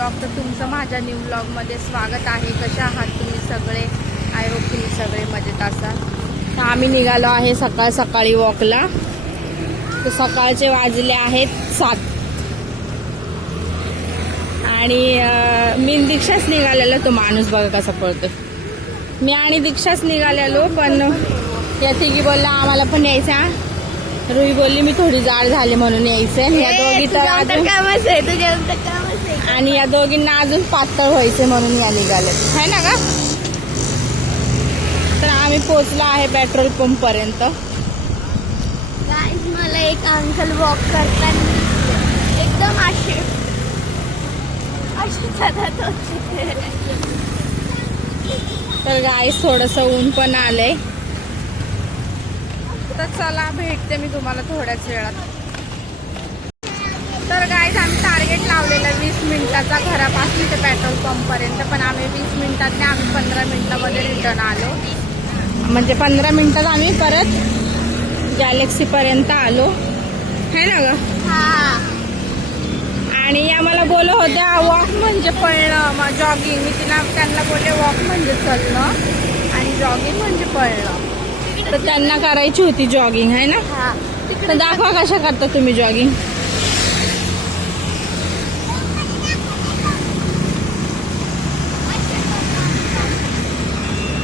Blog. तर तुमचं माझ्या न्यू ब्लॉगमध्ये स्वागत आहे. कशा आहात तुम्ही सगळे? आय होप तुम्ही सगळे मजेत असाल. तर आम्ही निघालो आहे सकाळी वॉकला. तर सकाळचे वाजले आहेत 7 आणि मी दीक्षाच निघालेलो. तो माणूस बघा कसा पळतो. मी आणि दीक्षाच निघालेलो, पण या तिघी बोलला आम्हाला पण यायचा. रुई बोलली मी थोडी जाड झाली म्हणून यायचंय. या दोघी तर अजून आणि या दोघींना अजून पातळ व्हायचे म्हणून या निघाले है ना का. तर आम्ही पोहोचलो आहे पेट्रोल पंप पर्यंत. मला एक अंकल वॉक करताना एकदम अशी चालत होते. तर गाईस थोडंसं ऊन पण आलंय. तर चला भेटते मी तुम्हाला थोड्याच वेळात. तर गाईस आम्ही टार्गेट लावलेलं 20 मिनिटाचा घरापासून ते पेट्रोल पंप पर्यंत, पण आम्ही 20 मिनिटात नाही, आम्ही 15 मिनिटामध्ये रिटर्न आलो. म्हणजे 15 मिनिटात आम्ही परत गॅलेक्सी पर्यंत आलो है ना ग. आणि या मला बोलत होत्या वॉक म्हणजे पळणं, जॉगिंग. मी त्यांना बोलले वॉक म्हणजे चालणं आणि जॉगिंग म्हणजे पळणं. तर त्यांना करायची होती जॉगिंग है ना. तर दाखवा कशा करता तुम्ही जॉगिंग.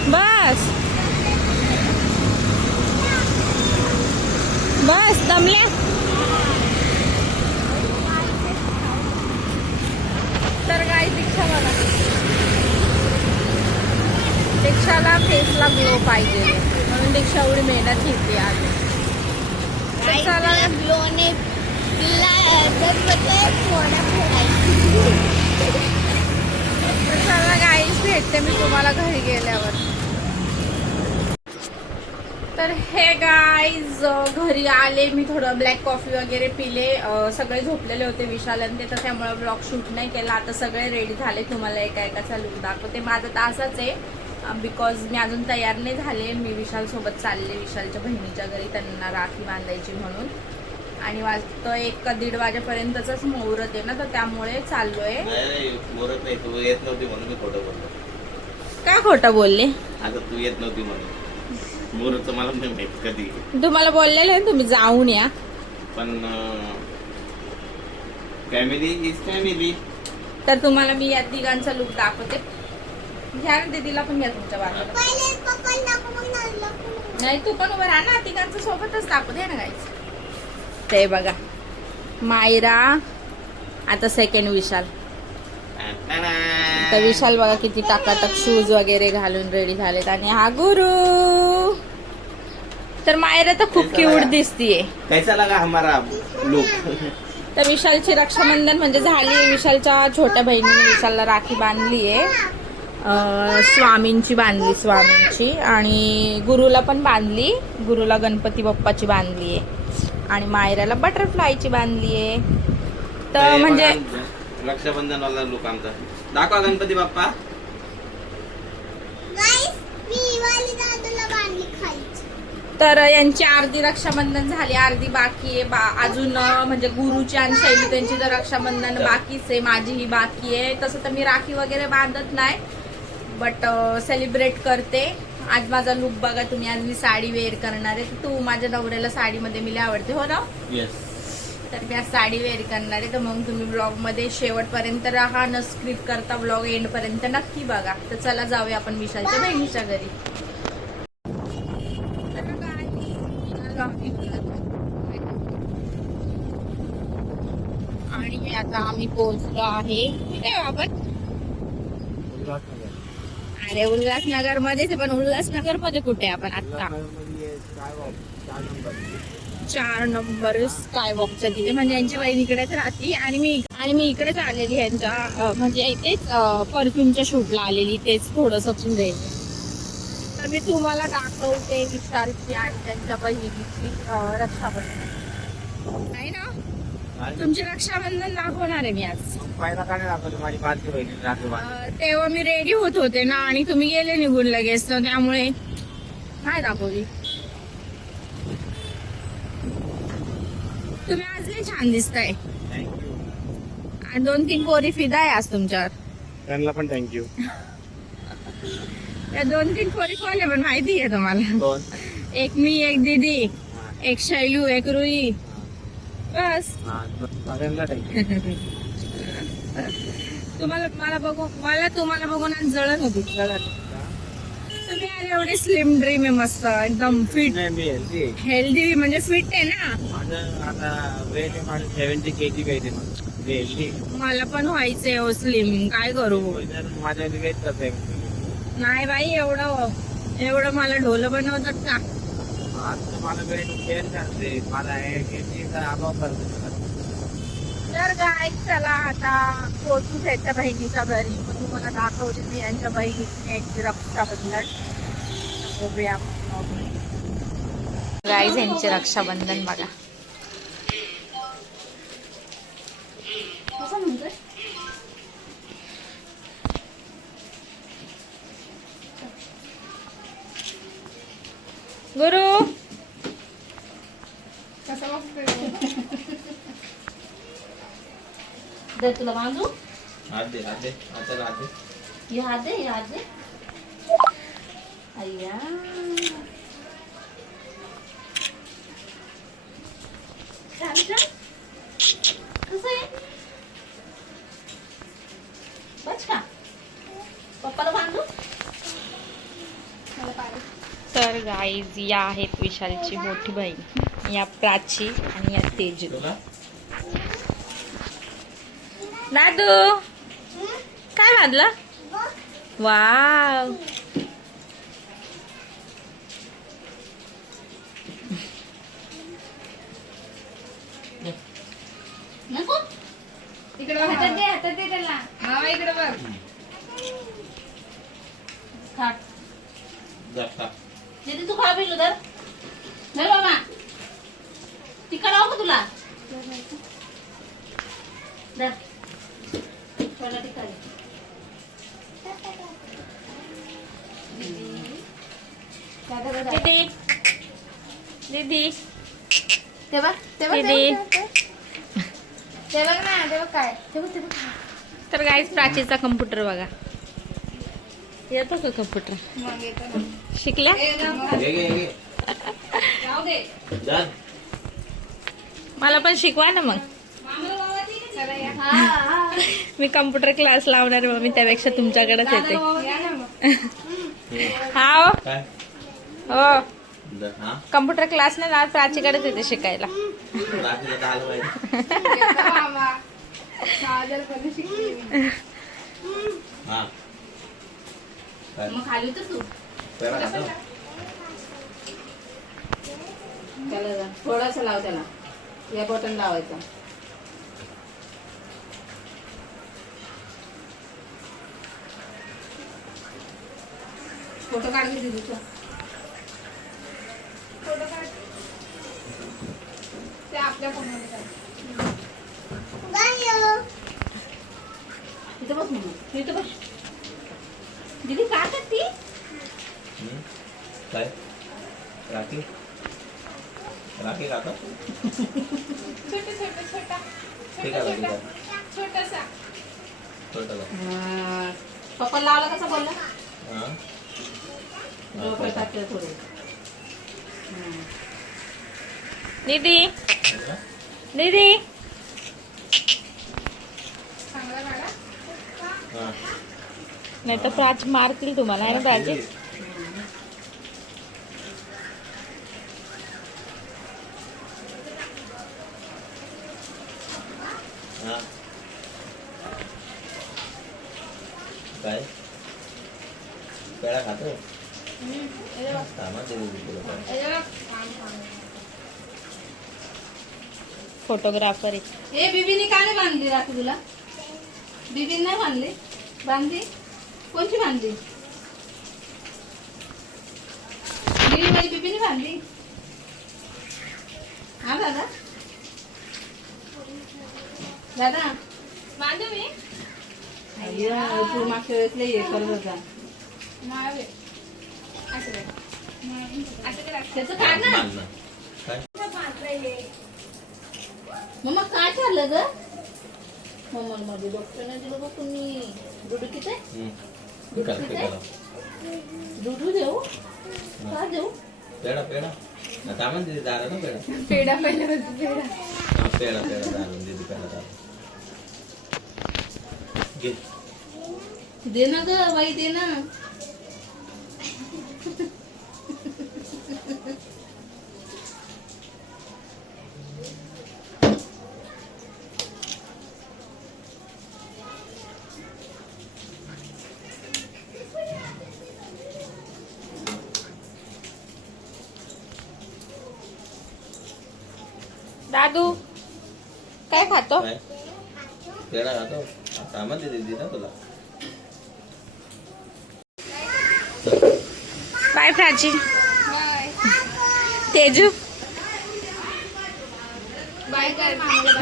बस बस दमल्या. तर काय दीक्षा बघा, दीक्षाला फेसला ग्लो पाहिजे म्हणून दीक्षा एवढी मेहनत घेते आज. ग्लोने चला गाईस भेटते मी तुम्हाला घरी गेल्यावर. तर हे गाईज घरी आले मी. थोडं ब्लॅक कॉफी वगैरे पिले. सगळे झोपलेले होते विशाल आणि ते, तर त्यामुळे ब्लॉग शूट नाही केला. आता सगळे रेडी झाले. तुम्हाला एका एकाचा लुक दाखवते. माझा तर असाच आहे बिकॉज मी अजून तयार नाही झाले. मी विशाल सोबत चालले विशालच्या बहिणीच्या घरी, त्यांना राखी बांधायची म्हणून. आणि वाजतो 1-1:30 वाजेपर्यंतच मुहूर्त आहे ना, तर त्यामुळे चाललोय. मुहूर्त नाही, तू येत नव्हती म्हणून मी खोटं बोललो. काय खोटं बोलले? आता तू येत नव्हती म्हणून मुहूर्त मला नाही माहित कधी. तुम्हाला बोललेलं आहे तुम्ही जाऊन या, पण फॅमिली इज फॅमिली. तर तुम्हाला मी या तिघांचा लुक दाखवते. घ्या ना दीदीला पण घ्या तुमच्या बाजूला. नाही तू पण उभं राहा ना, तिघांचं सोबतच दाखवते ना गाईच. ते बघा मायरा, आता सेकंड विशाल. तर विशाल बघा किती टाकाटक शूज वगैरे घालून रेडी झालेत. आणि हा गुरु. तर मायरा तर खूप क्यूट दिसतीये. कैसा लगा हमारा लुक? तर विशालची रक्षाबंधन म्हणजे झाली. विशालच्या छोट्या बहिणीने विशालला राखी बांधली आहे. स्वामींची बांधली, स्वामींची. आणि गुरुला पण बांधली. गुरुला गणपती बाप्पाची बांधली आहे आणि मायराला बटरफ्लायची बांधली आहे. तर म्हणजे रक्षाबंधन वाला लुक आमचा. दाखवा गणपती बाप्पा. तर यांची अर्धी रक्षाबंधन झाली, अर्धी बाकी आहे. अजून म्हणजे गुरुची आणि शैली त्यांची तर रक्षाबंधन बाकीच आहे. माझी ही बाकी आहे. तसं तर मी राखी वगैरे बांधत नाही, बट सेलिब्रेट करते. आज माझा लुक बघा तुम्ही. आज मी साडी वेअर करणार आहे. तू माझ्या नवऱ्याला साडीमध्ये मी आवडते हो ना. येस. तर मी आज साडी वेअर करणार आहे. तर मग तुम्ही ब्लॉग मध्ये शेवटपर्यंत राहा. न स्क्रिप्ट करता ब्लॉग एंड पर्यंत नक्की बघा. तर चला जाऊया आपण विशालच्या बहिणीच्या घरी. आणि आता आम्ही पोहोचलो आहे. कुठे आपण? अरे उल्हासनगर मध्येच, पण उल्हासनगर मध्ये कुठे आपण आता? 4 नंबर स्काय वॉकच्या तिथे. म्हणजे यांची बहिणीकडेच राहते आणि मी इकडेच आलेली यांच्या म्हणजे इथेच परफ्यूमच्या शूटला आलेली. तेच थोडंसं पुढे. तर मी तुम्हाला दाखवते विशालची आणि त्यांच्या बहिणीची रक्षाबंधन. नाही ना, तुमचे रक्षाबंधन दाखवणार आहे मी आज. तेव्हा मी रेडी होत होते ना आणि तुम्ही गेले निघून लगेच, तर त्यामुळे काय दाखवली. तुम्ही आज लय छान दिसताय. आणि 2-3 पोरी फिदा आहे आज तुमच्यावर. त्यांना पण थँक्यू. त्या 2-3 पोरी कोण आहे पण माहिती आहे तुम्हाला? दोन. एक मी, एक दीदी, एक शैलू, एक रुई. बस. त्यांना थँक्यू. मला तुम्हाला बघून आज जळत होती. तुम्ही आज एवढे स्लिम ड्रीम आहे, मस्त एकदम फिट नाही मी हेल्दी आहे. हेल्दी म्हणजे फिट आहे ना. माझं आता वेट आहे माझं 70 kg पाहिजे. मी हेल्दी. मला पण व्हायचंय हो स्लिम. काय करू? माझ्या वेट करते. नाही बाई, एवढं मला ढोलं बनवतात का? आता मला वेट गेन करते. मला अभाव करते. तर काय, चला आता पोचू त्याच्या बहिणीच्या घरी. मग तुम्हाला दाखवते मी यांच्या बहिणीची रक्षाबंधन. गाईज यांचे रक्षाबंधन बघा. कसं म्हणतोय? गुरु कसं दे तुला बांधू. हात दे हात दे हाताला हात दे. हात दे. अय्या कसं आहे बच का पप्पाला बांधू. तर गाईज या आहेत विशालची मोठी बहीण, या प्राची आणि या तेजू. तुला दादू काय बांधलं? वाव. नको इकडे हातात दे त्याला. मामा इकडे बघ. खा जा खा. दीदी तू खा पिलो तर नाही बाबा. तिकडे आहो का तुला? दर थोडा ठिकाणी. दीदी दीदी ते बघ दीदी ते बघ ना. ते बघ काय ते बघ. तर गाईज प्राचीचा कम्प्युटर बघा. येतो का कम्प्युटर? शिकल्या? घे. जा. मला पण शिकवा ना मग. मी कम्प्युटर क्लास लावणार आहे, मग मी त्यापेक्षा तुमच्याकडेच येते. हा हो काय हो जा. हा कम्प्युटर क्लास नाही लावत, प्राचीकडेच येते शिकायला. रात्रीला तर आलं पाहिजे. हा काय मग खाली तर तू पेरा खातो. त्याला थोडासा लाव, त्याला या बटन लावायचं. फोटो काढ दीदी तुझा. फोटो काढ ते आपल्या फोनमध्ये काढ. इथं बस म्हणून इथं बस. दीदी काय करती? काय राखी राखी खातो. छोटा ठीक आहे ठीक आहे. छोटासा. छोटा पप्पा लावला कसा बोलला? हा डोकं टाकलं थोडं. दीदी दीदी हा नाही तर प्राच मारतील तुम्हाला आहे ना प्राची. हा काय पेढा खातो. फोटोग्राफर आहे. ए बीबीने का नाही बांधली राखी तुला? बीबीने नाही बांधली? बांधली कोणची बांधली? बीबी माझी बीबीने बांधली. हा दादा दादा बांधू मी. तू मागच्या वेळेस लई हे करत होता. त्याचं काढ ना. काय मग काय चाललं ग? मध्ये डॉक्टर नाही दिलं बघ तुम्ही. दुधू किती दुधू देऊ का देऊ? पेडा पेडा आता म्हणते दारा ना पेडा पेढा पहिला पेढा हा, पेडा पेडा दारून दे पेडा दारून घे. दे ना ग बाई दे ना. दादू काय खातो? काय? पेडा खातो आता म्हणते दीदी ना तुला. बाय प्राची. तेजू बाय कर.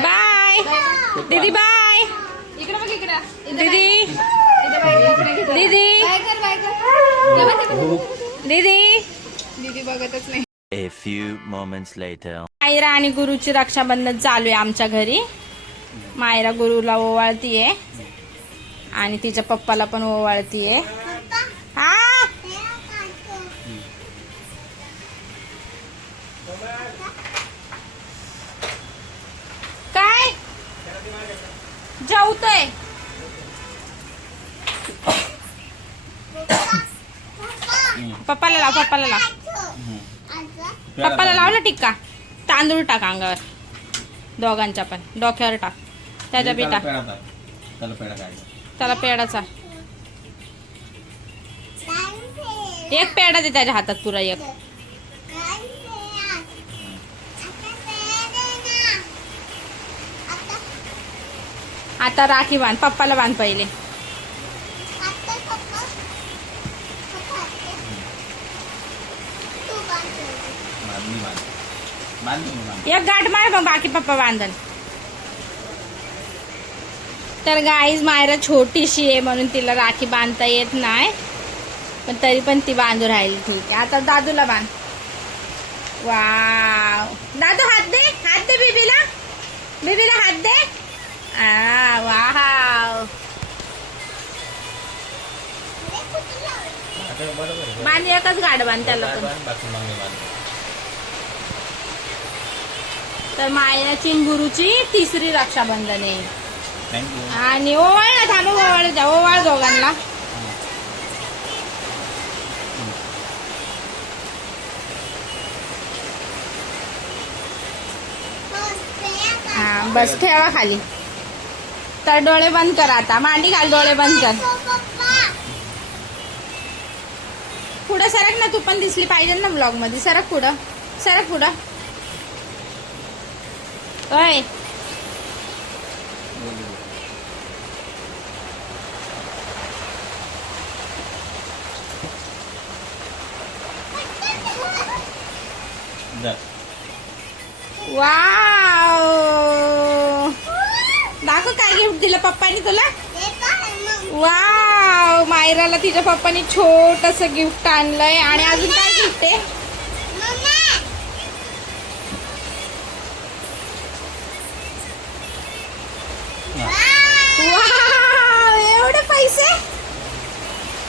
बाय. दीदी बाय. इकडे बघ इकडे. दीदी दीदी बाय कर बाय कर. दीदी. दीदी बघतच नाही. A few moments later. Myra आणि गुरुची रक्षाबंधन चालू आहे आमच्या घरी. मायरा गुरुला ओवाळतीये आणि तिच्या पप्पाला पण ओवाळतीये. हा काय जेवतोय? पप्पाला लाव पप्पाला लाव पप्पाला लाव ना टिक्का. तांदूळ टाक अंगावर दोघांच्या पण डोक्यावर टाक. त्याच्या बी टाक. पेडा टाक. त्याला पेडा काय त्याला पेडाचा एक पेडा दे त्याच्या हातात पुरा एक. आता राखी बांध. पप्पाला बांध पहिले. बांधणी बांध बांधणी बांध. एक गाठ मार मग बाकी पप्पा बांधन. तर गाईज मायरा छोटीशी आहे म्हणून तिला राखी बांधता येत नाही, पण तरी पण ती बांधू राहिली. ठीक आहे आता दादूला बांध. वाव दादू हात दे बेबीला. बेबीला हात दे. वाव आता बरोबर आहे. बांध एकच गाड बांध त्याला पण. बांध, बाकी मग मी बांधतो. तर मायराची आणि गुरुची तिसरी रक्षाबंधन आहे. थँक्यू. आणि ओवाळ थांब ओवाळ जा. ओवाळ दोघांना. हा बस ठेवा खाली. तर डोळे बंद कर आता. मांडी घाल. डोळे बंद कर. पुढं सरक ना. तू पण दिसली पाहिजे ना ब्लॉग मध्ये. सरक पुढं. सरक पुढं. ओय जा. वाव दाखव काय गिफ्ट दिलं पप्पानी तुला. वाव मायराला तिच्या पप्पानी छोटस गिफ्ट आणलंय. आणि अजून काय गिफ्ट आहे? वाव एवढे पैसे.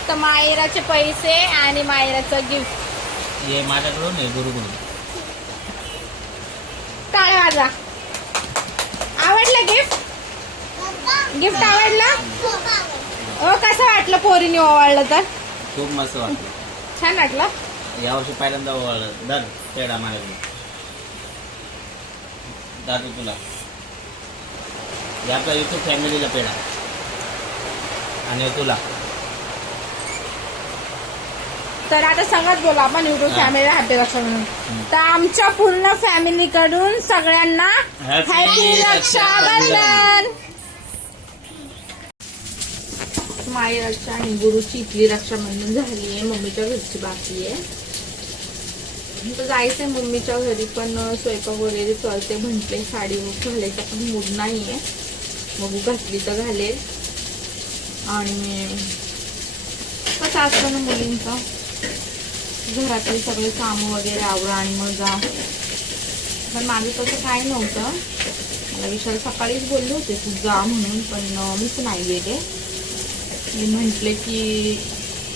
तर मायराचे पैसे आणि मायराचं गिफ्ट. हे माझ्याकडून आहे गुरुकडून. टाळ्या वाजवा. आवडलं गिफ्ट? गिफ्ट आवडलं? ओ कसं वाटलं पोरीने ओवाळलं तर? खूप मस्त वाटलं. छान वाटलं. यावर्षी पहिल्यांदा ओवाळलं. दर पेडा माझ्याकडून. दादू तुला. या आपल्या युट्यूब फॅमिलीला पेडा आणि तुला. तर आता सांगत बोला आपण युट्यूब फॅमिली हॅपी रक्षाबंधन. तर आमच्या पूर्ण फॅमिली कडून सगळ्यांना हॅपी रक्षाबंधन. मायराच्या आणि गुरुची इथली रक्षाबंधन झाली आहे. मम्मीच्या घरची बाकी आहे. तर जायचंय मम्मीच्या घरी पण स्वयंपाक वगैरे चालते म्हटले. साडी घालायचा पण मूड नाहीये. बघू घातली तर घालेल. आणि कसं असतं ना मुलींचं घरातले सगळे कामं वगैरे आवरा आणि मग जा. पण माझं तसं काय नव्हतं. मला विशाल सकाळीच बोलले होते तू जा म्हणून, पण मीच नाही गेले. मी म्हंटले की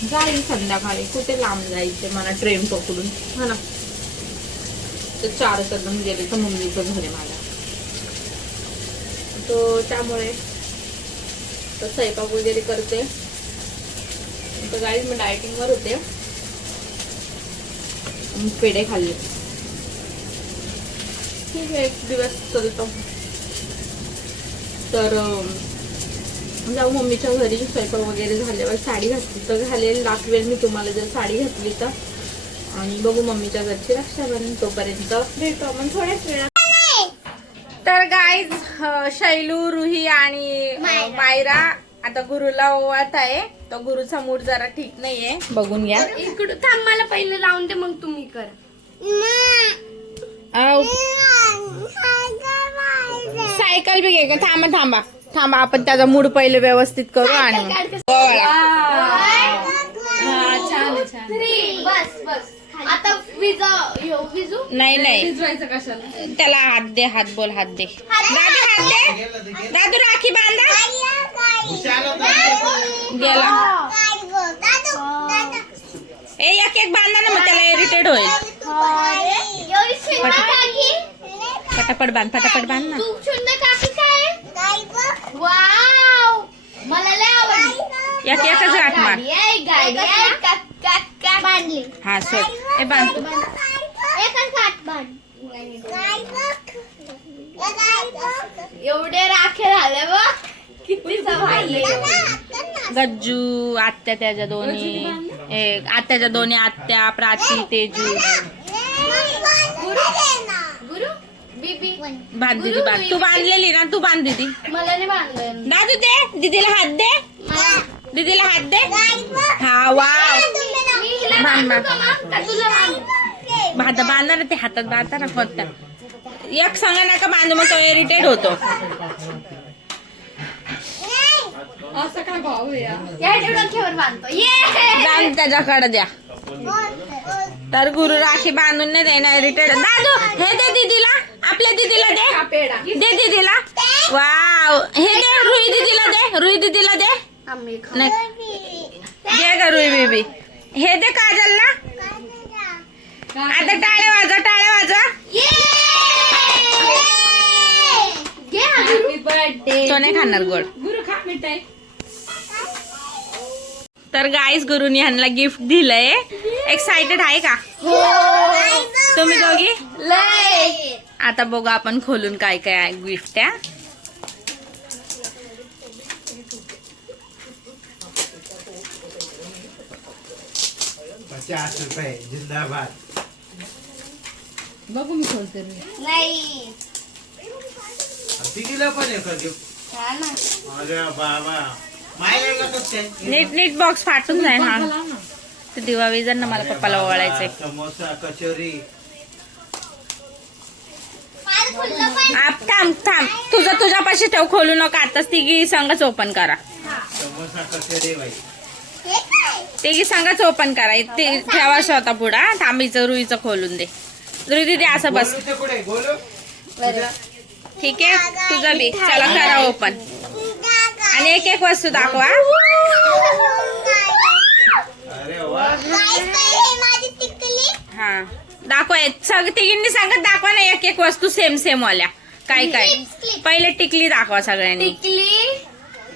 जाईल संध्याकाळी, कुठे लांब जायचं मला ट्रेन पकडून, हा ना. तर 4 कदम गेले तर मम्मीचं घर आहे माझ्या, तो त्यामुळे तर स्वयंपाक वगैरे करते. तर गाईज मी डायटिंगवर होते, पेढे खाल्ले. ठीक आहे, एक दिवस चालतो. तर जाऊ मम्मीच्या घरी. स्वयंपाक वगैरे झाल्यावर साडी घातली तर घालेल, दाखवेल मी तुम्हाला जर साडी घातली तर. आणि बघू मम्मीच्या घरची रक्षाबंधन. तोपर्यंत भेटू आपण थोड्याच वेळात. तर गाईज शैलू, रुही आणि मायरा आता गुरुला ओवाळत आहे. तर गुरुचा मूड जरा ठीक नाहीये, बघून घ्या. इकडं थांब, मला पहिले राहून दे मग तुम्ही कर. सायकल बी घे का? थांबा आपण त्याचा मूड पहिले व्यवस्थित करू आणि ओवाळा. छान छान. बस आता विजू नाही त्याला हात दे, हात बोल, हात दे. दादू हात दे, दादू राखी बांधा. गेला एक एक बांधा ना, मग त्याला इरिटेट होईल. पटापट बांध ना. मला लय आवडली. एकच गाठ मार. बांधली. हा सोड, ए बांध तू. एकच गाठ बांध. एवढे राखे झाले बघ, किती सवाले. गज्जू आत्या, त्याच्या दोन्ही आत्याच्या दोन्ही आत्या, प्राची, तेजू. गुरु बीबी बांध दीदी, बांध. तू बांधलेली ना, तू बांध दीदी. मला नाही बांधलं. दादू दे दीदीला हात दे, दीदीला हात दे. हा वाव, बांध बांधा ना, ते हातात बांधता ना फक्त. एक सांगा नका बांधू, मग तो इरिटेट होतो. असं काय भाऊ या डोक्यावर बांधतो. जाऊन त्याच्याकडे द्या. तर गुरु राखी बांधून नाही देणार, इरिटेट. दादू हे दे दीदीला, आपल्या दीदीला दे, दे दीदीला. वाव, हे दे रुई दीदीला दे, रुई दीदीला दे. दे का रुई बेबी. हे दे काजलला. आता टाळ्या वाजवा. तो नाही खाणार गोड. गुरु खा मिठाई. तर गाईस गुरुनी ह्यांना गिफ्ट दिलंय. एक्साइटेड आहे का तुम्ही दोघी? आता बघू आपण खोलून काय काय आहे गिफ्ट. त्या ₹50 जिंदाबाद. बघू मी खोलते. नाही तिला पण आहे का गिफ्ट? अरे बाबा, मायला कसं नीट बॉक्स फाटून जाईल. हा ते दिवा विजन ना, मला पप्पाला ओवाळायचंय. समोसा, कचोरी. थांब तुझ्यापाशी ठेव, खोलू नका आताच. तिघी संघच ओपन करा. समोसा, कचोरी बाई. तिघी संघच ओपन करा. ते ठेवा स्वतः पुढा. थांबीचं रुईचं खोलून दे. रुई दीदी असं बस. गोलूचे कुठे गोलू? ठीक आहे, तुझं बी. चला करा ओपन. आणि एक एक वस्तू दाखवा. अरे वा. हा दाखवा. तिघींनी सांगत दाखवा ना, एक एक वस्तू सेम वाल्या. काय पहिले टिकली दाखवा सगळ्यांनी.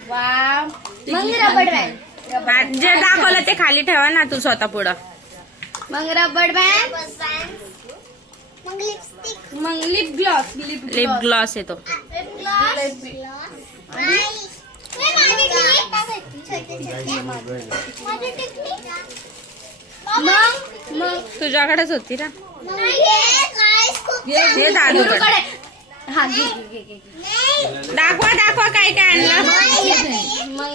वाव. मग रबड बँड. जे दाखवलं ते खाली ठेवा ना तू स्वतः पुढं. मग रबड बँड. मग लिप ग्लॉस. लिप ग्लॉस येतो. मग तुझ्याकडेच होती ना. हे दादूकडे. हा घे. दाखवा काय आणलं. मग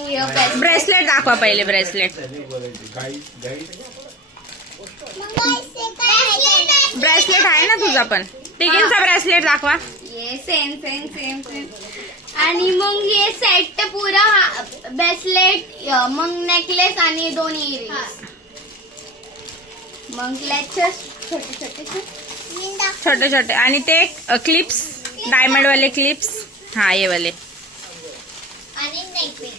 ब्रेसलेट दाखवा पहिले. ब्रेसलेट आहे ना तुझा पण. तिघींचा ब्रेसलेट दाखवा. सेम. आणि मग हे सेट पुरा ब्रेसलेट, मग नेकलेस आणि 2 इयरिंग्स. मग क्लचेस छोटे आणि ते क्लिप्स डायमंड वाले क्लिप्स, हा ये वाले. आणि नेकलेस.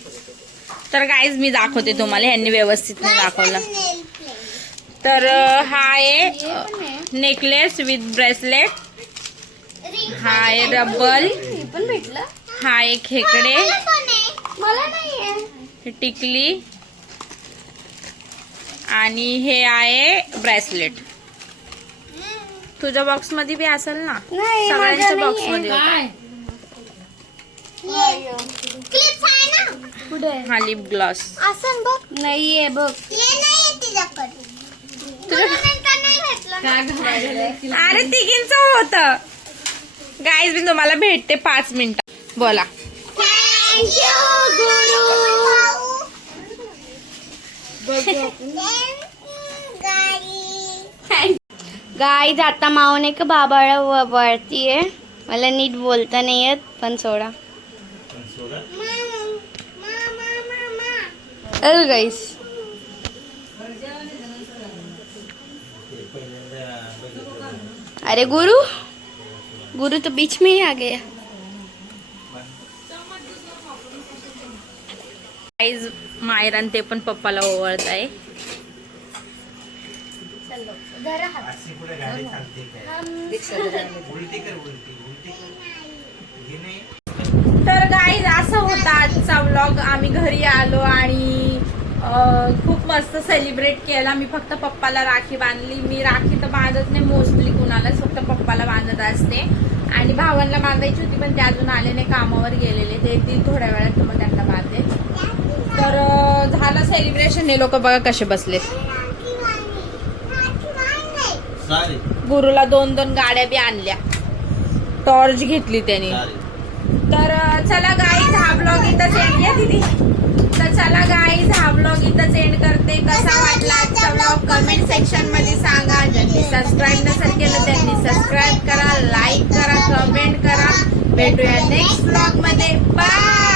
तर गाईज मी दाखवते तुम्हाला, यांनी व्यवस्थित नाही दाखवलं. तर हा आहे नेकलेस विथ ब्रेसलेट, हा आहे रब्बल, पण भेटलं हा आहे खेकडे, मला नाहीये. हे टिकली आणि हे आहे ब्रेसलेट. तुझ्या बॉक्स मध्ये बी असेल ना, नाही, सगळ्यांच्या माझ्या बॉक्स नाहीये. मध्ये होतं. क्लिप्स आहे ना पुढे. हा लिप ग्लॉस. असं बघ. नाहीये बघ. नाहीये तिच्याकडे. अरे तिघींच होत. गाईज मी तुम्हाला भेटते 5 मिनिटं. बोला. गाईज आता मावने का बाबाळा वळतीये. मला नीट बोलता नाही येत, पण सोडा. गाईस अरे गुरु तो बीच में ही आ गया. गाईज मायरान ते पण पप्पाला ओवळत आहे. अशी पुढे गाडी चालते काय उलटी कर उलटी उलटी कर हे नाही. तर गाईज असं होता आजचा व्लॉग. आम्ही घरी आलो आणि खूप मस्त सेलिब्रेट केला. मी फक्त पप्पाला राखी बांधली. मी राखी तर बांधत नाही मोस्टली कुणालाच, फक्त पप्पाला बांधत असते. आणि भावांना बांधायची होती पण ते अजून आले नाही, कामावर गेलेले. ते येतील थोड्या वेळात, मग त्यांना बांधेल. तर झालं सेलिब्रेशन. हे लोक बघा कसे बसले. गुरुला 2-2 गाड्या बी आणल्या, टॉर्च घेतली त्यांनी. तर चला गाईज हा ब्लॉग इथंच एंड. या दीदी. तर चला गाईज हा ब्लॉग इथंच एंड करते. कसा वाटला आजचा ब्लॉग कमेंट सेक्शन मध्ये सांगा. ज्यांनी सबस्क्राईब नसेल केलं त्यांनी सबस्क्राईब करा, लाईक करा, कमेंट करा. भेटूया नेक्स्ट ब्लॉग मध्ये. बाय.